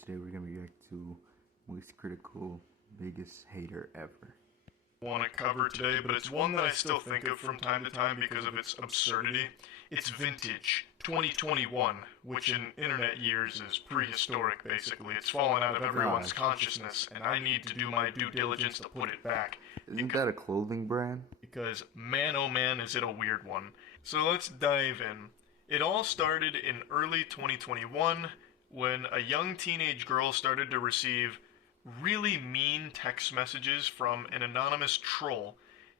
today we're gonna react to most critical, biggest hater ever. Want to cover today, but it's one that I still think of from time to time because of its absurdity. It's vintage 2021, which in internet years is prehistoric, basically. It's fallen out of everyone's consciousness, and I need to do my due diligence to put it back. Isn't that a clothing brand? Because man oh man is it a weird one. So let's dive in. It all started in early 2021 when a young teenage girl started to receive really mean text messages from an anonymous troll,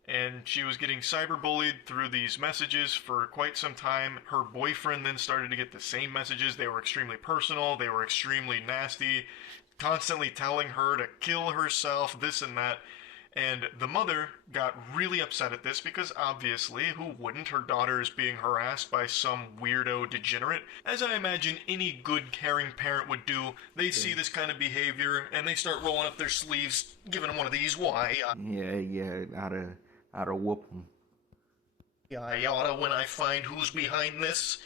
and she was getting cyberbullied through these messages for quite some time. Her boyfriend then started to get the same messages. They were extremely personal, they were extremely nasty, constantly telling her to kill herself, this and that. And the mother got really upset at this because obviously, who wouldn't? Her daughter is being harassed by some weirdo degenerate. As I imagine any good caring parent would do, they see this kind of behavior and they start rolling up their sleeves, giving them one of these. Why? Yeah, oughta whoop them. I oughta when I find who's behind this.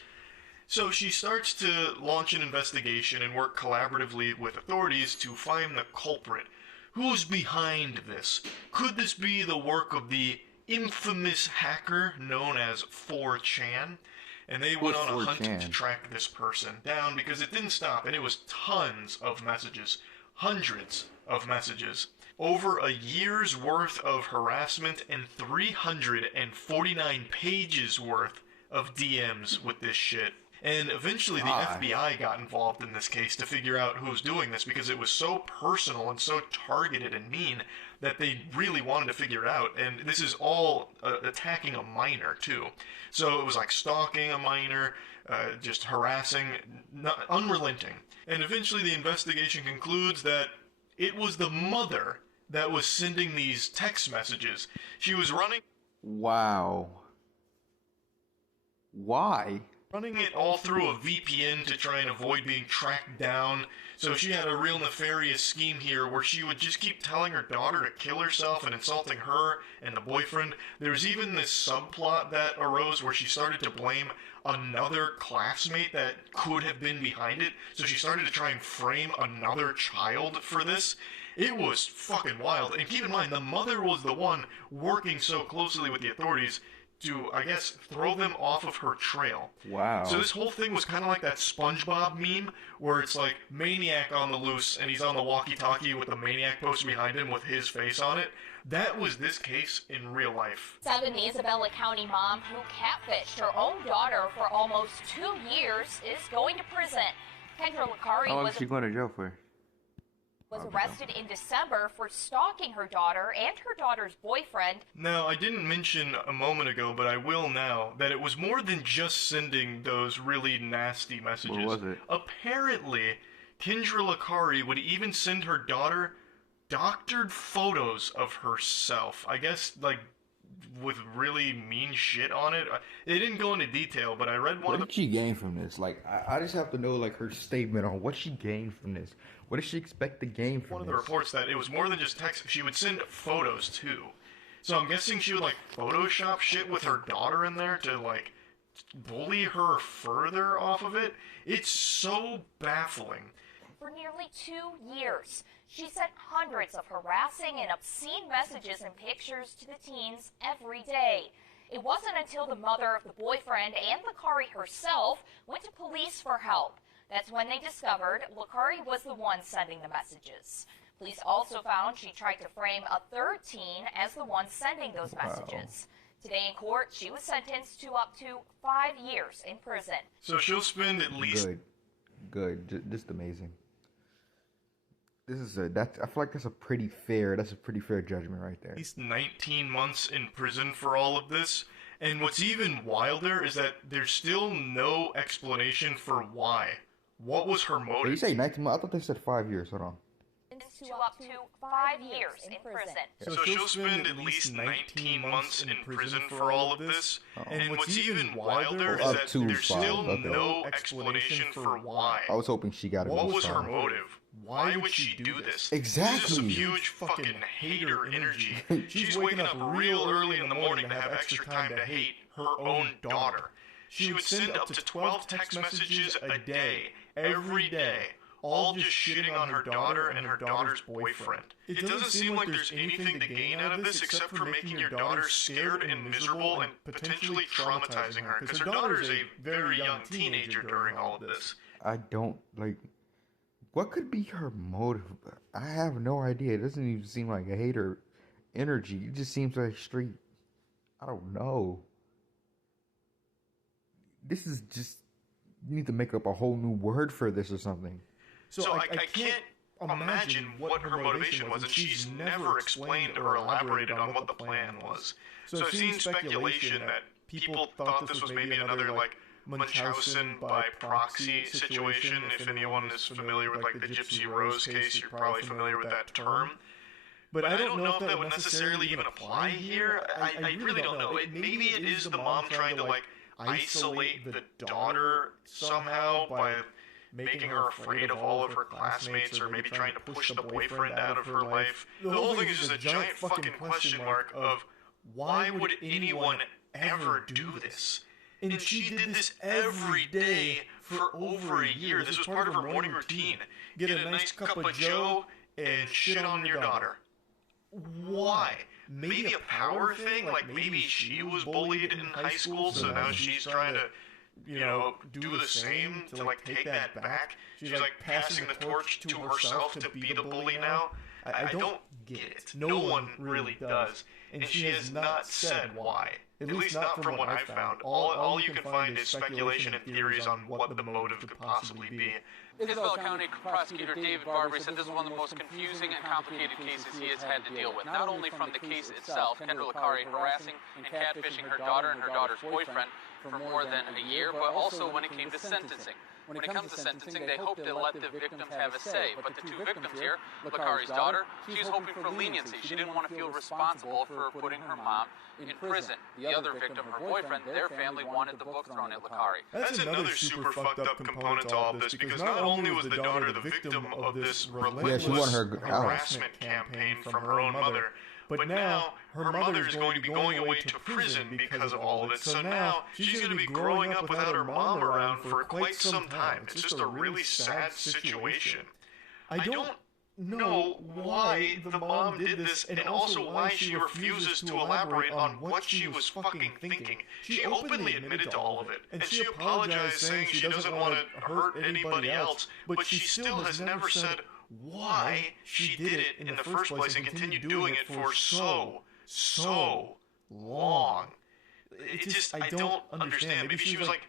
So she starts to launch an investigation and work collaboratively with authorities to find the culprit. Who's behind this? Could this be the work of the infamous hacker known as 4chan? And they went on a hunt to track this person down because it didn't stop, and it was tons of messages. Hundreds of messages. Over a year's worth of harassment and 349 pages worth of DMs with this shit. And eventually the FBI got involved in this case to figure out who was doing this because it was so personal and so targeted and mean that they really wanted to figure it out. And this is all attacking a minor too. So it was like stalking a minor, just harassing, unrelenting. And eventually the investigation concludes that it was the mother that was sending these text messages. She was running... Wow. Why? Running it all through a VPN to try and avoid being tracked down. So she had a real nefarious scheme here where she would just keep telling her daughter to kill herself and insulting her and the boyfriend. There's even this subplot that arose where she started to blame another classmate that could have been behind it. So she started to try and frame another child for this. It was fucking wild. And keep in mind, the mother was the one working so closely with the authorities to, I guess, throw them off of her trail. Wow. So this whole thing was kind of like that SpongeBob meme, where it's like Maniac on the loose, and he's on the walkie-talkie with the Maniac poster behind him with his face on it. That was this case in real life. 70 Isabella County mom who catfished her own daughter for almost 2 years is going to prison. Kendra Licari How long is she going to jail for? Was arrested in December for stalking her daughter and her daughter's boyfriend. Now, I didn't mention a moment ago, but I will now, that it was more than just sending those really nasty messages. What was it? Apparently, Kendra Licari would even send her daughter doctored photos of herself. I guess, like, with really mean shit on it. It didn't go into detail, but I read one. What did she gain from this? Like, I just have to know, like, her statement on what she gained from this. What does she expect to gain from this? One of the reports that it was more than just text. She would send photos, too. So I'm guessing she would, like, Photoshop shit with her daughter in there to, like, bully her further off of it. It's so baffling. For nearly 2 years, she sent hundreds of harassing and obscene messages and pictures to the teens every day. It wasn't until the mother of the boyfriend and Licari herself went to police for help. That's when they discovered Licari was the one sending the messages. Police also found she tried to frame a third teen as the one sending those messages. Today in court, she was sentenced to up to 5 years in prison. So she'll spend at least... Good. Just amazing. I feel like that's a pretty fair judgment right there. At least 19 months in prison for all of this. And what's even wilder is that there's still no explanation for why. What was her motive? Did you say 19 months? I thought they said 5 years. Hold on. To up to 5 years in prison. So she'll spend at least 19 months in prison for all of this. And what's even wilder is that there's still no explanation for why. I was hoping she got it. What was her motive? Why would she do this? Exactly. This is some huge fucking hater energy. She's waking up real early in the morning to have extra time to hate her own daughter. She would send up to 12 text messages a day, every day, all just shitting on her daughter and her daughter's boyfriend. It doesn't seem like there's anything to gain out of this except for making your daughter scared and miserable and potentially traumatizing her, because her daughter is a very young teenager during all of this. I don't, like, what could be her motive? I have no idea. It doesn't even seem like a hater energy. It just seems like straight, I don't know. This is just, you need to make up a whole new word for this or something. So I can't imagine what her motivation was, and she's never explained or elaborated on what the plan was. So I've seen speculation that people thought this was maybe another, like, Munchausen by proxy situation. If anyone is familiar with, like, the Gypsy Rose case, you're probably familiar with that term. But I don't know if that would necessarily even apply here. I really don't know. Maybe it is the mom trying to, like, isolate the daughter somehow by making her afraid of all of her classmates, or maybe trying to push the boyfriend out of her life. The whole thing is just a giant fucking question mark of why would anyone ever do this? And she did this every day for over a year. This was part of her morning routine. Get a nice cup of joe and shit on your daughter. Why? Maybe a power thing? Like maybe she was bullied in high school, so now she's trying to, do the same to, like, take that back? She's, like, passing the torch to herself to be the bully now? I don't get it. No one really does. And she has not said why. At least not from what I've found. All you can find is speculation and theories on what the motive could possibly be. Isabella County Prosecutor David Barbary said this is one of the most confusing and complicated cases he has had to deal with. Not only from the case itself, Kendra Licari harassing and catfishing her daughter and her daughter's boyfriend for more than a year, but also when it came to sentencing. When it comes to sentencing, they hope to let the victims have a say. But the two victims here, Licari's daughter, she was hoping for leniency. She didn't want to feel responsible for putting her mom in prison. The other victim, her boyfriend, their family wanted the book thrown at Licari. That's another super fucked up component to all of this, because not only was the daughter the victim of this relentless harassment campaign from her own mother, but now her mother is going to be going away to prison because of all of it. So now she's going to be growing up without her mom around for quite some time. It's just a really sad situation. I don't know why the mom did this, and also why she refuses to elaborate on what she was fucking thinking. She openly admitted to all of it, and she apologized, saying she doesn't want to hurt anybody else, but she still has never said why she did it in the first place and continued doing it for so long. It just, I don't understand. Maybe she was like,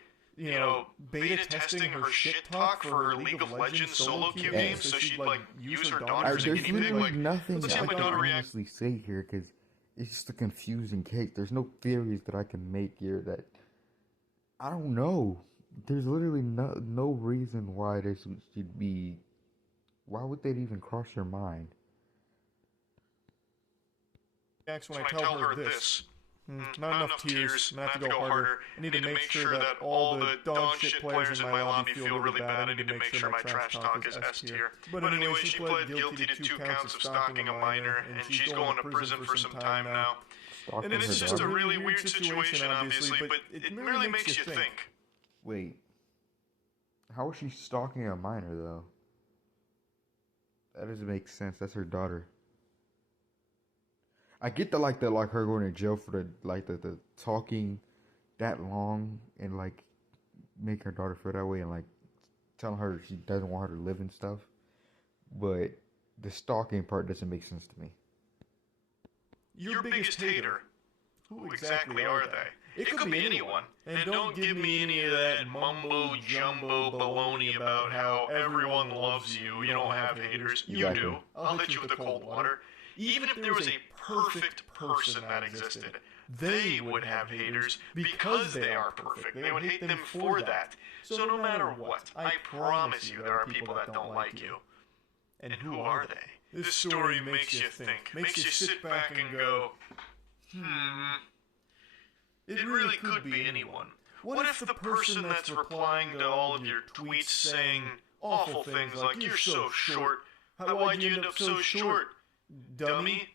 beta testing her shit talk for her League of Legends solo queue game, so she'd, like, use her daughter as a guinea pig. There's Like, nothing let's I see how my can daughter reacts. honestly say here, because it's just a confusing case. There's no theories that I can make here that, I don't know. There's literally no reason why this should be, why would that even cross your mind? When I tell her this. Not enough tears. I'm gonna have to go harder. I need to make sure that all the dog shit players in my lobby feel really bad. I need to make sure my trash talk is S tier. But anyway, she pled guilty to 2 counts of stalking a minor, and she's going to prison for some time now. And it's just a really weird situation, obviously, but it really makes you think. Wait. How is she stalking a minor, though? That doesn't make sense. That's her daughter. I get the her going to jail for the talking that long and like make her daughter feel that way and like telling her she doesn't want her to live and stuff. But the stalking part doesn't make sense to me. Your biggest hater. Who exactly are they? It could be anyone. And don't give me any of that mumbo jumbo baloney about how everyone loves you. You don't have haters. You do. I'll hit you with the cold water. Even if there was a perfect person that existed, they would have haters because they are perfect. They would hate them for that. So no matter what, I promise you there are people that don't like you. And who are they? This story makes you think, makes you sit back and go, it really could be anyone. What if the person that's replying to all of your tweets saying awful things like, you're so short, why'd you end up so short? Dummy,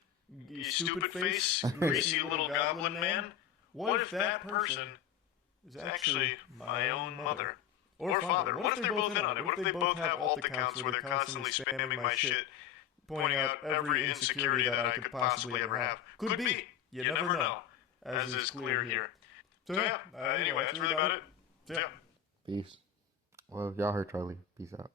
you stupid face, greasy little goblin man. What if that person is actually my own mother? Or father. What if they're both in on it? What if they both have alt accounts where they're constantly spamming my shit, pointing out every insecurity that I could possibly ever have? Could be. You never know, as is clear here. So yeah, anyway, that's really about it. Yeah. Peace. Well, y'all heard Charlie. Peace out.